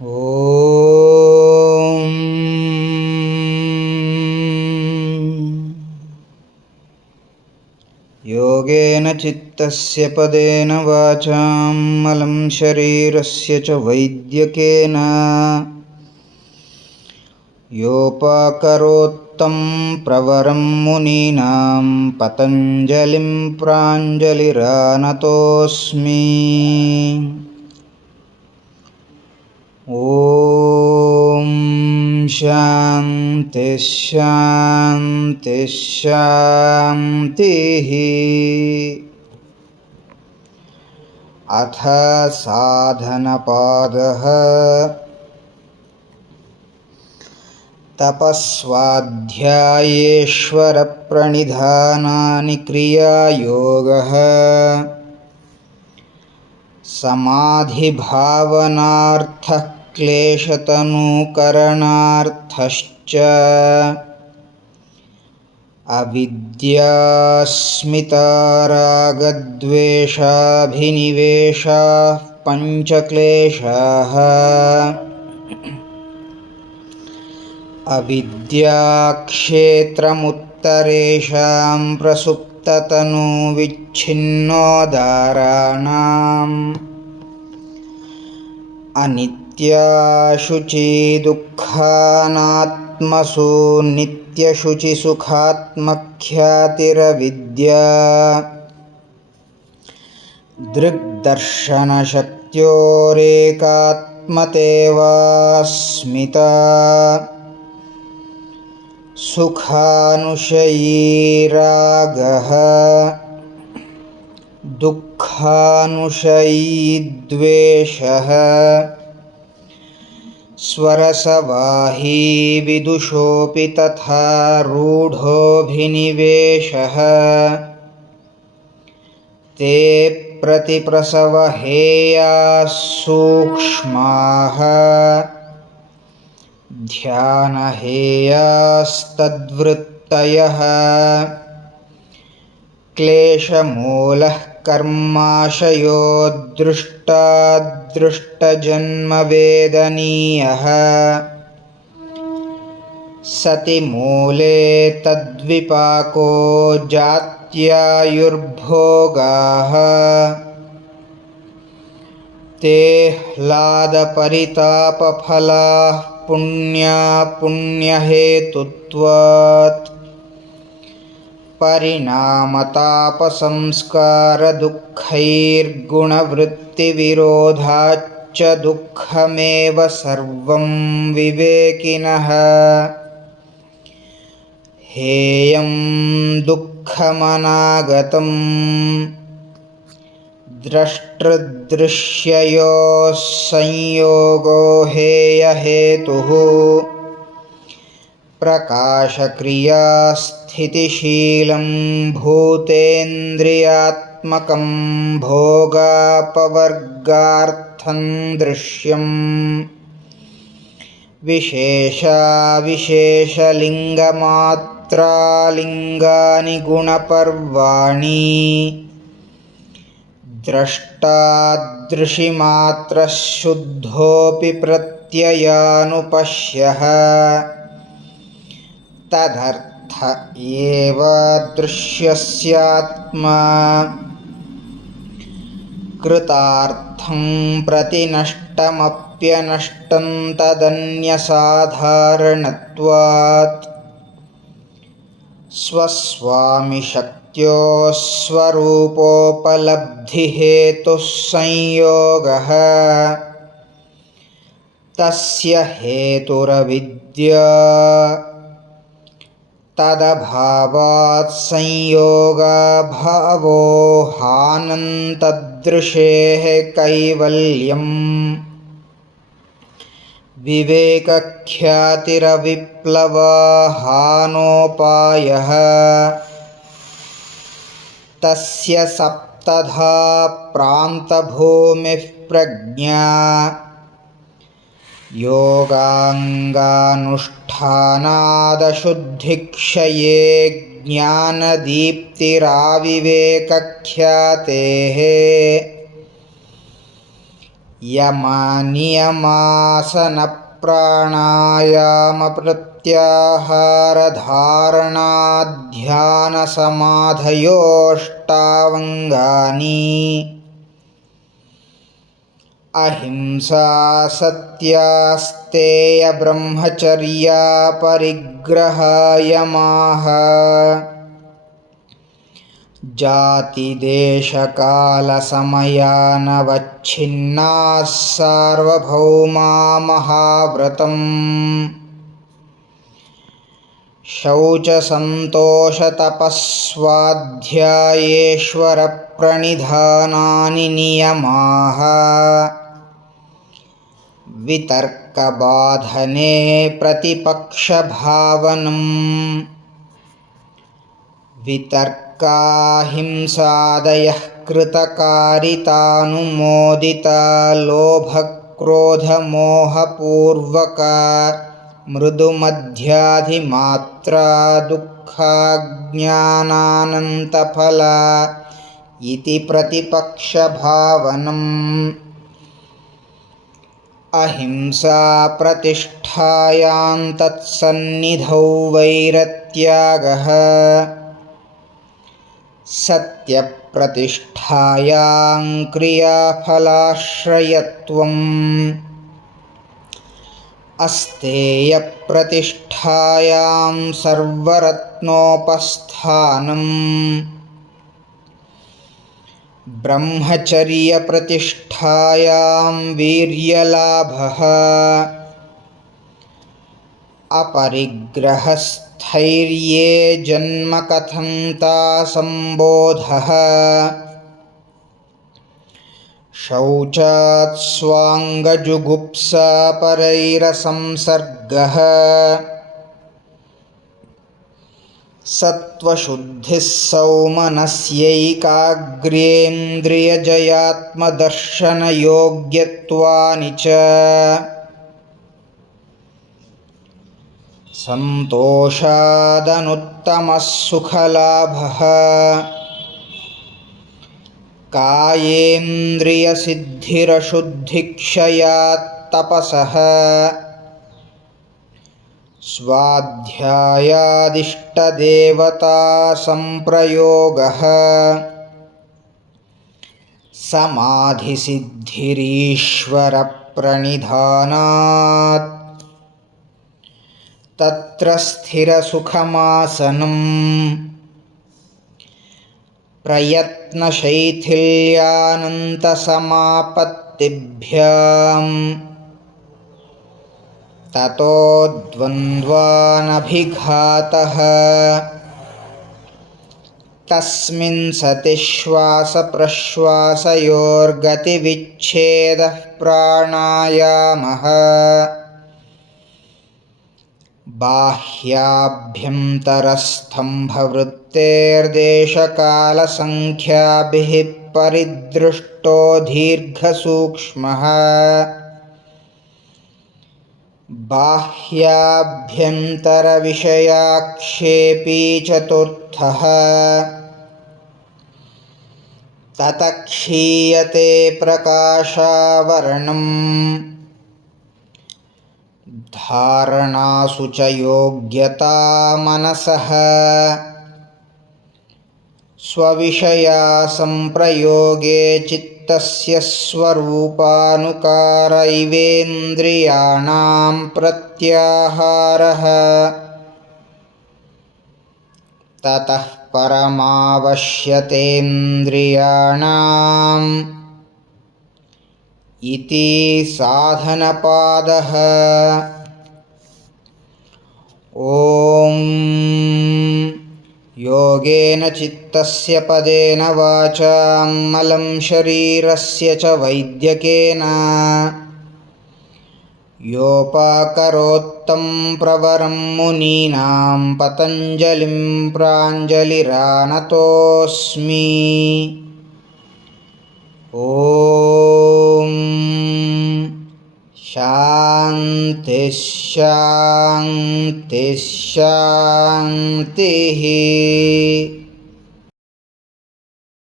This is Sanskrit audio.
ಓಂ ಯೋಗೇನ ಚಿತ್ತಸ್ಯ ಪದೇನ ವಾಚಾಂ ಮಲಂ ಶರೀರಸ್ಯ ಚ ವೈದ್ಯಕೇನ ಯೋಪಾಕರೋತ್ತಂ ಪ್ರವರಂ ಮುನೀನಾಂ ಪತಂಜಲಿಂ ಪ್ರಾಂಜಲಿರಾನತೋಸ್ಮಿ. ಓಂ ಶಾಂತಿ ಶಾಂತಿ ಶಾಂತಿ. ಅಥ ಸಾಧನಪಾದಃ ತಪಸ್ವಾಧ್ಯಾಯೇಶ್ವರಪ್ರಣಿಧಾನಾನಿ ಕ್ರಿಯಾಯೋಗಃ ಸಮಾಧಿಭಾವನಾರ್ಥಃ ಕ್ಲೇಶತನೂಕರಣಾರ್ಥಶ್ಚ ಅವಿದ್ಯಾಸ್ಮಿತಾರಾಗದ್ವೇಷಾಭಿನಿವೇಶಾಃ ಪಂಚಕ್ಲೇಶಾಃ. ಅವಿದ್ಯಾಕ್ಷೇತ್ರಮುತ್ತರೇಷಾಂ ಪ್ರಸುಪ್ತತನುವಿಚ್ಛಿನ್ನೋದಾರಾಣಾಂ ಅನಿತ್ಯಾಶುಚಿ ದುಃಖಾನಾತ್ಮಸು ನಿತ್ಯಶುಚಿಸುಖಾತ್ಮಖ್ಯಾತಿರವಿದ್ಯಾ ದೃಗ್ದರ್ಶನಶಕ್ತ್ಯೋರೇಕಾತ್ಮತೇವಾಸ್ಮಿತಾ ಸುಖಾನುಶಯೀರಾಗಃ ದುಃಖಾನುಶಯೀದ್ವೇಷಃ ಸ್ವರಸವಾಹೀ ವಿದುಷೋಪಿ ತಥಾ ರೂಢೋಭಿನಿವೇಶಃ ತೇ ಪ್ರತಿಪ್ರಸವಹೇಯಾಃ ಸೂಕ್ಷ್ಮಾಃ ಧ್ಯಾನಹೇಯಾಸ್ತದ್ವೃತ್ತಯಃ ಕ್ಲೇಶಮೂಲಃ ಕರ್ಮಾಶಯೋ ದೃಷ್ಟಾದೃಷ್ಟಜನ್ಮವೇದನೀಯಃ ಸತಿ ಮೂಲೆ ತದ್ವಿಪಾಕೋ ಜಾತ್ಯಾಯುರ್ಭೋಗಾಃ ತೇ ಹ್ಲಾದಪರಿತಾಪಫಲಾಃ ಪುಣ್ಯಹೇತುತ್ವಾತ್ ಪರಿಣಾಮತಾಪಸಂಸ್ಕಾರದುಃಖೈರ್ಗುಣವೃತ್ತಿವಿರೋಧಾಚ್ಚ ದುಃಖಮೇವ ಸರ್ವಂ ವಿವೇಕಿನಃ. ಹೇಯಂ ದುಃಖಮನಾಗತಂ ದ್ರಷ್ಟೃದೃಶ್ಯಯೋಃ ಸಂಯೋಗೋ ಹೇಯಹೇತುಃ ಪ್ರಕಾಶಕ್ರಿಯಾಸ್ಥಿತಿಶೀಲಂ ಭೂತೇಂದ್ರಿಯಾತ್ಮಕಂ ಭೋಗಾಪವರ್ಗಾರ್ಥಂ ದೃಶ್ಯಂ ವಿಶೇಷಾವಿಶೇಷಲಿಂಗಮಾತ್ರಾಲಿಂಗಾನಿ ಗುಣಪರ್ವಾಣಿ ದ್ರಷ್ಟಾದೃಶಿಮಾತ್ರಃ ಶುದ್ಧೋಪಿ ಪ್ರತ್ಯಯಾನುಪಶ್ಯಃ ತದರ್ಥ ಏವ ದೃಶ್ಯಸ್ಯಾತ್ಮ ಕೃತಾರ್ಥಂ ಪ್ರತಿನಷ್ಟಮಪ್ಯನಷ್ಟಂ ತದನ್ಯಸಾಧಾರಣತ್ವಾತ್ ಸ್ವಸ್ವಾಮಿಶಕ್ತ್ಯೋ ಸ್ವರೂಪೋಪಲಬ್ಧಿಹೇತುಃ ಸಂಯೋಗಃ ತಸ್ಯ ಹೇತುರವಿದ್ಯಾ ತದಭಾವಾತ್ ಸಂಯೋಗಾಭಾವೋ ಹಾನಂತದೃಶೇಃ ಕೈವಲ್ಯಂ ವಿವೇಕಖ್ಯಾತಿರವಿಪ್ಲವಾ ಹಾನೋಪಾಯಃ ತಸ್ಯ ಸಪ್ತಧಾ ಪ್ರಾಂತಭೂಮಿಃ ಪ್ರಜ್ಞಾ ಯೋಗಾಂಗಾನುಷ್ಠಾನಾದಶುದ್ಧಿಕ್ಷಯೇ ಜ್ಞಾನದೀಪ್ತಿರಾವಿವೇಕಖ್ಯಾತೇಃ यमानियमासनप्राणायामप्रत्याहारधारणाध्यानसमाधयोऽष्टावङ्गानि अहिंसा सत्यास्तेयब्रह्मचर्या परिग्रहयमाः जातिदेशकालसमयानवच्छिन्नाः सार्वभौमा महाव्रतम् शौचसन्तोषतपस्वाध्यायेश्वरप्रणिधानानि नियमाः वितर्कबाधने प्रतिपक्षभावनम् वितर्काहिंसादयः कृतकारितानुमोदिता लोभक्रोधमोहपूर्वका मृदुमध्याधिमात्रा दुःखाज्ञानानन्तफला इति प्रतिपक्षभावनम् अहिंसा प्रतिष्ठायां तत्सन्निधौ वैरत्यागः सत्यप्रतिष्ठायां क्रियाफलाश्रयत्वम् अस्तेयप्रतिष्ठायां सर्वरत्नोपस्थानम् ब्रह्मचर्यप्रतिष्ठायां वीर्यलाभः अपरिग्रहस्थैर्ये जन्मकथन्तासम्बोधः शौचात् स्वाङ्गजुगुप्सा परैरसंसर्गः सत्त्वशुद्धिः सौमनस्यैकाग्र्येन्द्रियजयात्मदर्शनयोग्यत्वानि च सन्तोषादनुत्तमः सुखलाभः कायेन्द्रियसिद्धिरशुद्धिक्षयात्तपसः स्वाध्यायादिष्टदेवतासम्प्रयोगः समाधिसिद्धिरीश्वरप्रणिधानात् तत्र स्थिरसुखमासनम् प्रयत्नशैथिल्यानन्तसमापत्तिभ्याम् ततो द्वन्द्वानभिघातः तस्मिन् सति श्वासप्रश्वासयोर्गतिविच्छेदः प्राणायामः बाह्याभ्यन्तरस्तम्भवृत्तेर्देशकालसङ्ख्याभिः परिदृष्टो दीर्घसूक्ष्मः बाह्याभ्यन्तरविषयाक्षेपी चतुर्थः ततः क्षीयते प्रकाशावरणम् धारणासु च योग्यता मनसः स्वविषया संप्रयोगे चित्तस्य स्वरूपानुकार इवेन्द्रियाणां प्रत्याहारः ततः परमावश्यतेन्द्रियाणाम् इति साधनपादः। ॐ योगेन चित्तस्य पदेन वाचा मलं शरीरस्य च वैद्यकेन योपाकरोत्तं प्रवरं मुनीनां पतञ्जलिं प्राञ्जलिरानतोऽस्मि। ॐ शान्ति शान्ति शान्तिः।